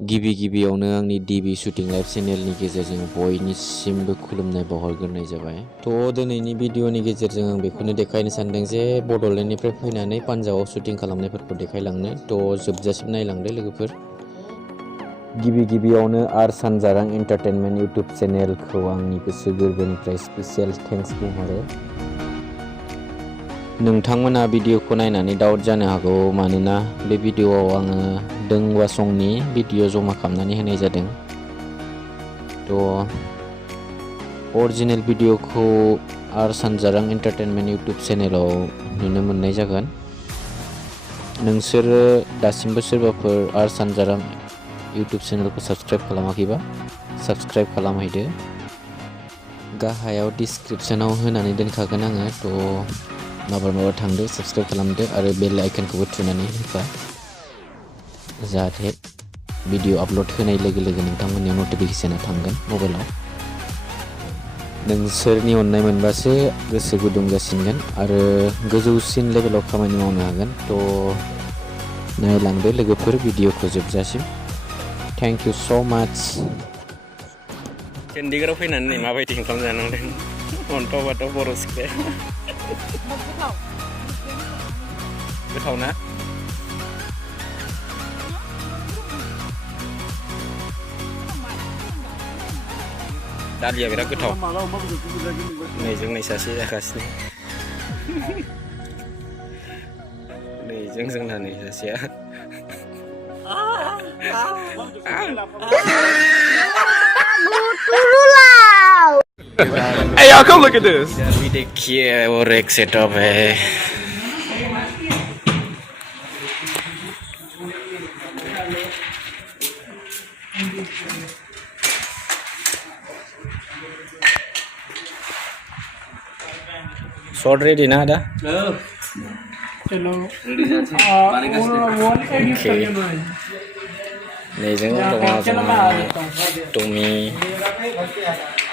गिबि गिबियावनो आंनि डिबि शुटिं लाइभ चेनेलनि गेजेरजों बयनिसिमबो खुलुमनाय बावहरग्रोनाय जाबाय। दिनैनि भिडिअनि गेजेरजों आं बेखौनो देखायनो सानदों जे बड'लेण्डनिफ्राय फैनानै पान्जाबाव शुटिं खालामनायफोरखौ देखायलांनो। जोबजासिम नायलांदो लोगोफोर। गिबि गिबियावनो R.Sanzarang Entertainment इउटुब चेनेलखौ आंनि गोसो गोरबोनिफ्राय स्पेसियेल थेंक्स बुंहरो। नोंथांमोना भिडिअखौ नायनानै डाउट जानो हागौ, मानोना बे भिडिअआव आङो दोंवा संनि भिडिअ जमा खालामनानै होनाय जादों। अरिजिनेल भिडिअखौ R.Sanzarang Entertainment इउटुब चेनेलाव नुनो मोननाय जागोन। नोंसोरो दासिमबो सोरबाफोर R.Sanzarang इउटुब चेनेलखौ साबस्क्राइब खालामाखैबा साबस्क्राइब खालामहैदो। गाहायाव डिसक्रिपसनाव होनानै दोनखागोन आङो। माबा थांदो, साबस्क्राइब खालामदो आरो बेल आइकनखौबो थुनानै होफा, जाहाथे भिडिअ आपल'ड होनाय लोगो लोगो नोंथांमोननियाव नटिफिकेसना थांगोन मबाइलाव। नोंसोरनि अननाय मोनबासो गोसो गुदुं जासिनगोन आरो गोजौसिन लेभेलाव खामानि मावनो हागोन। नायलांदो लोगोफोर भिडिअखौ जोबजासिम। थेंक इउ स' माच। चन्डीगढ़ाव फैनानै माबायदि ओंखाम जानांदों? अन्थाव बर' सिख्लाया गोथाव ना? दालिया बिराद गोथाव। नैजों नै सासे जागासिनो। नैजों जोंना नै सासेया। Hey y'all, come look at this. भी देखिए और एक सेटअप है। शॉट रेडी ना आदा? चलो नैजों दङ टमी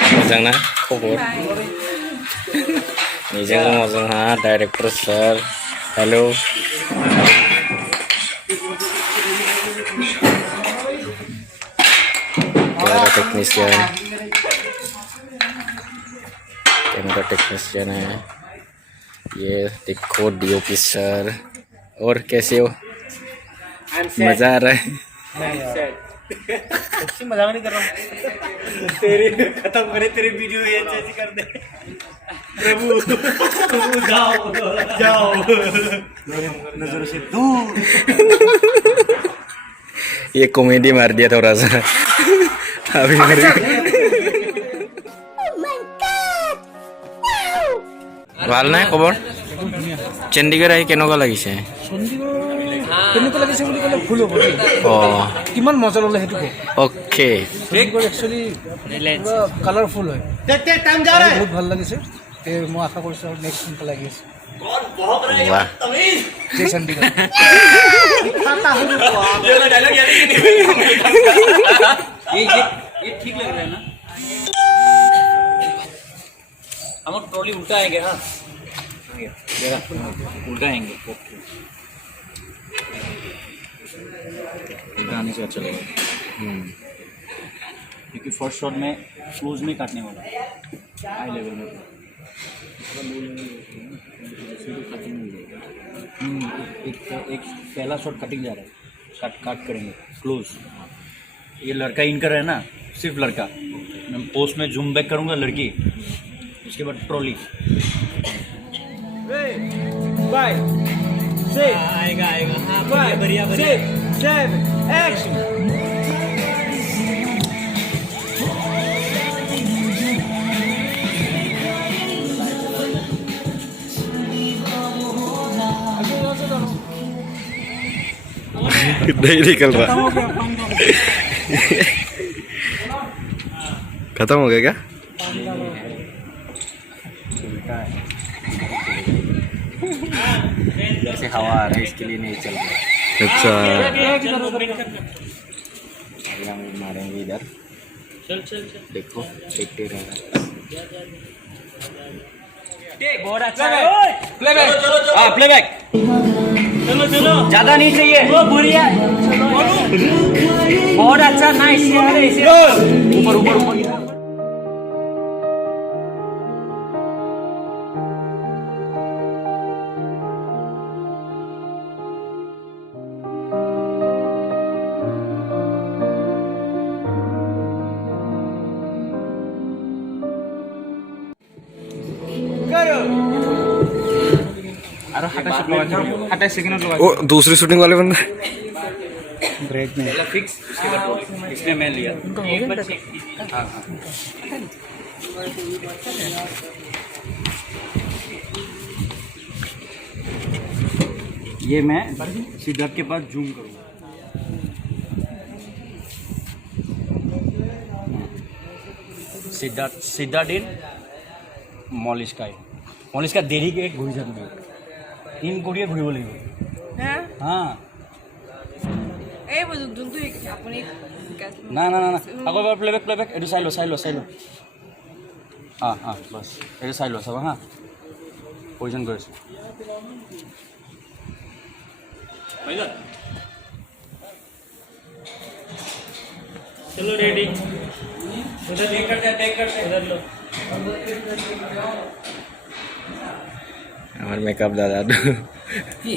मोजां ना खबर? नैजों दङ जोंहा डाइरेक्टर सार। हेलो। कैमरा टेक्नीशियन है। ये देखो डीओपी सर। और कैसे हो? मजा आ रहा है? मजाक नहीं कर रहा हूँ। तेरे खत्म करे, तेरे वीडियो ये ऐसे कर दे प्रभु। जाओ नजरों से दूर। ये कॉमेडी मार दिया थोड़ा सा अभी। ভাল নাই খবৰ? চণ্ডীগড় আহি কেনেকুৱা লাগিছে? কেনেকুৱা লাগিছে বুলি ক'লে ভুল হ'ব। কিমান মজা ল'লে সেইটো কওক। অ'কে। একচুৱেলি কালাৰফুল হয়, বহুত ভাল লাগিছে। মই আশা কৰিছোঁ আৰু নেক্সট সোনকালে লাগি আছে। वाह। जय चंडीगढ़। ये ठीक लग रहा है ना? हम ट्रॉली उल्टा आएंगे। हाँ उल्टा आएंगे। उल्टा आने से अच्छा लगेगा। क्योंकि फर्स्ट शॉट में क्लोज में काटने वाला हाई लेवल में। एक पहला शॉट कटिंग जा रहा है, काट करेंगे क्लोज। ये लड़का इन कर रहा है ना, सिर्फ लड़का। मैं पोस्ट में जूम बैक करूंगा लड़की, उसके बाद ट्रॉली। बाय से आएगा हाँ बढ़िया एक्शन। नहीं निकल रहा। खत्म हो गया क्या? जैसे हवा आ रहा है इसके लिए नहीं चल रहा। अच्छा हम मारेंगे इधर। चल देखो देखते रहना। बहुत अच्छा है। प्लेबैक। ज्यादा नहीं चाहिए वो बुढ़िया बहुत अच्छा नाइस ऊपर ऊपर ऊपर वो दूसरी शूटिंग वाले बंदा ब्रेक में फिक्स इसने मैं लिया हाँ हाँ ये मैं सिद्धार्थ के पास जूम करूँगा सिद्धार्थ इन मॉलिश का देरी के एक घुरी जाती है 3 कोड़िया घुरी बोलेंगे हाँ ना ना ना ना আকৌ এবাৰ প্লেবেক এইটো চাই লো हाँ बस এইটো চাই লো চাবা हाँ পজিশন কৰিছো चलो रेडी उधर टेक करते उधर लो আমার মেকআপ দাদা কি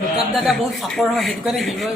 মেকআপ দাদা বহুত চাপৰ হয় সেইটো কাৰণে হিৰো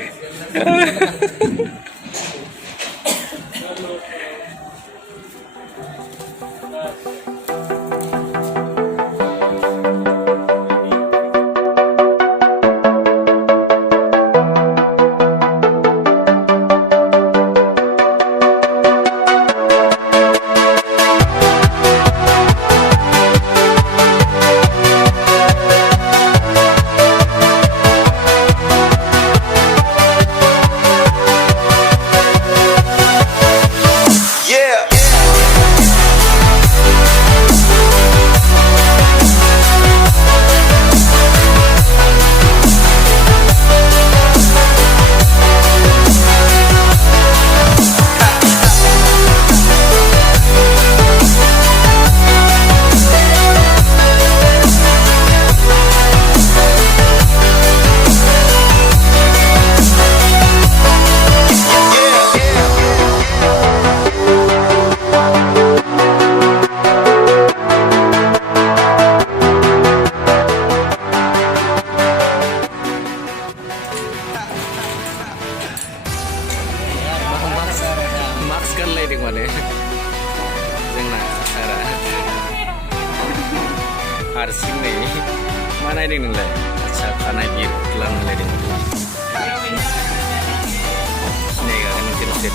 हारसिं नै मा नायदों नोंलाय आदसा खानाय बिर खालामलायदों सिनायगागोन नोंसोर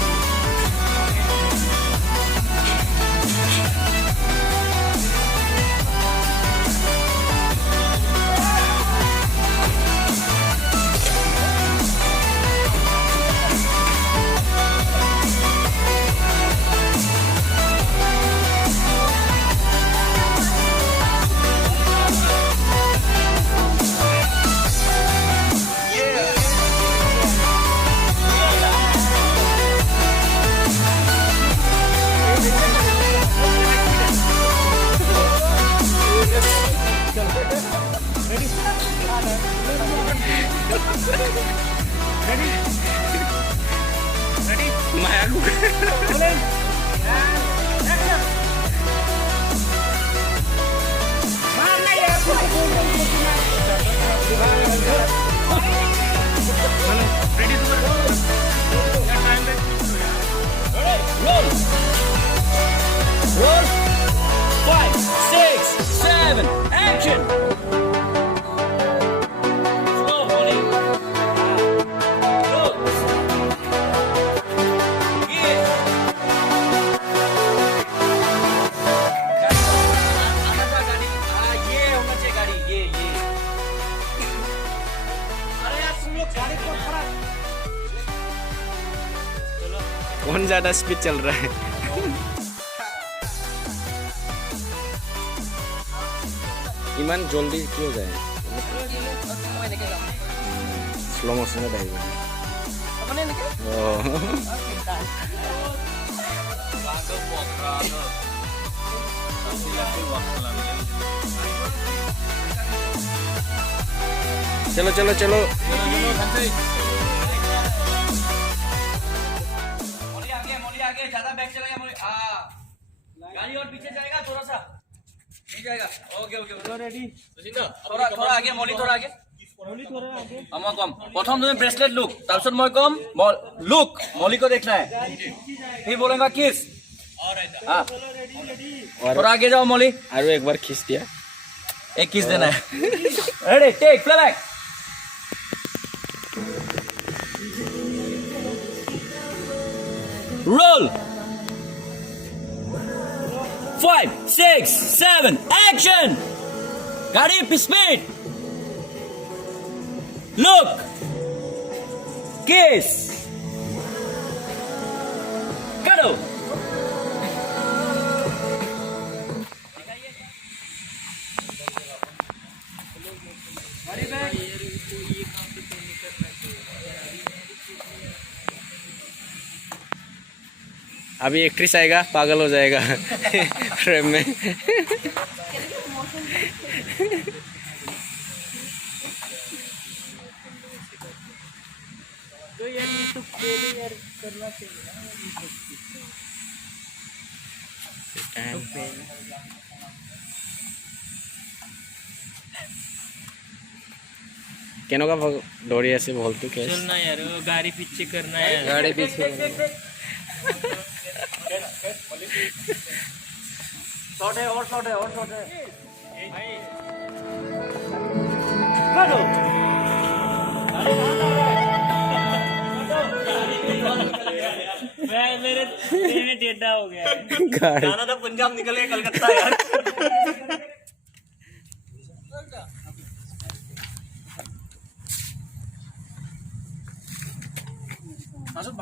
Roll 5, 6, 7, action! Slow, Holly. Look. Yes. ये होना चाहिए गाड़ी ये अरे यार तुम लोग गाड़ी को खड़ा कौन ज्यादा स्पीड चल रहा है इमान जल्दी क्यों जाए स्लो मोशन में जाएगा चलो चलो चलो मोली आगे ज्यादा बैक चलेगा मोली गाड़ी और पीछे जाएगा थोड़ा सा नहीं जाएगा ओके ओके रेडी थोड़ा आगे मोली थोड़ा आगे मैं कम प्रथम तुम्हें ब्रेसलेट लुक तारपिছত मैं कम लुक मोली को देखना है फिर बोलेगा किस हाँ थोड़ा आगे जाओ मोली और एक बार खींच दिया एक किस देना है ready take playback roll 5 6 7 action गाड़ी speed look kiss करो अभी एक्ट्रेस आएगा पागल हो जाएगा फ्रेम में तो यार ये तो पहले यार करना चाहिए ना কেনেকুৱা দৌৰি আছে বলটো কেছ चल ना यार वो गाड़ी पीछे करना है গাড়ী পিছে शॉट है और शॉट है करो मेरे टेढ़ा हो गया गाड़ी जाना था पंजाब निकले कलकत्ता यार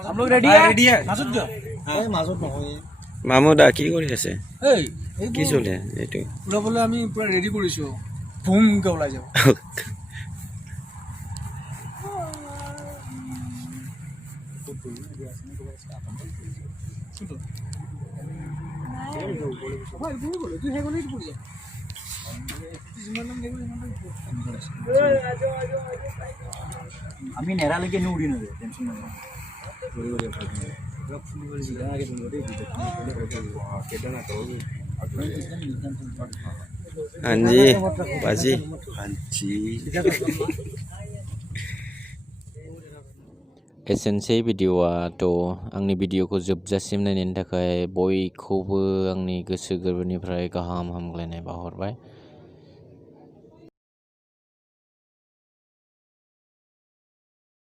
हम लोग रेडी है मासुद जो मासुद নহয় মামুদা কি কৰি আছে এই কি চলে এইটো উলাবলৈ আমি পুৰা ৰেডি কৰিছো ভুমকে ওলাই যাব আমি নেৰালৈকে নি উৰি নাযায় টেনচন নল'ব हाँ जी बाजी हाँ जी एसेनोसै भिडिअ'आ आंनि भिडिअ'खौ जोबजासिम नायनायनि थाखाय बयखौबो आंनि गोसो गोरबोनिफ्राय गाहाम हामग्लायनाय बावहरबाय।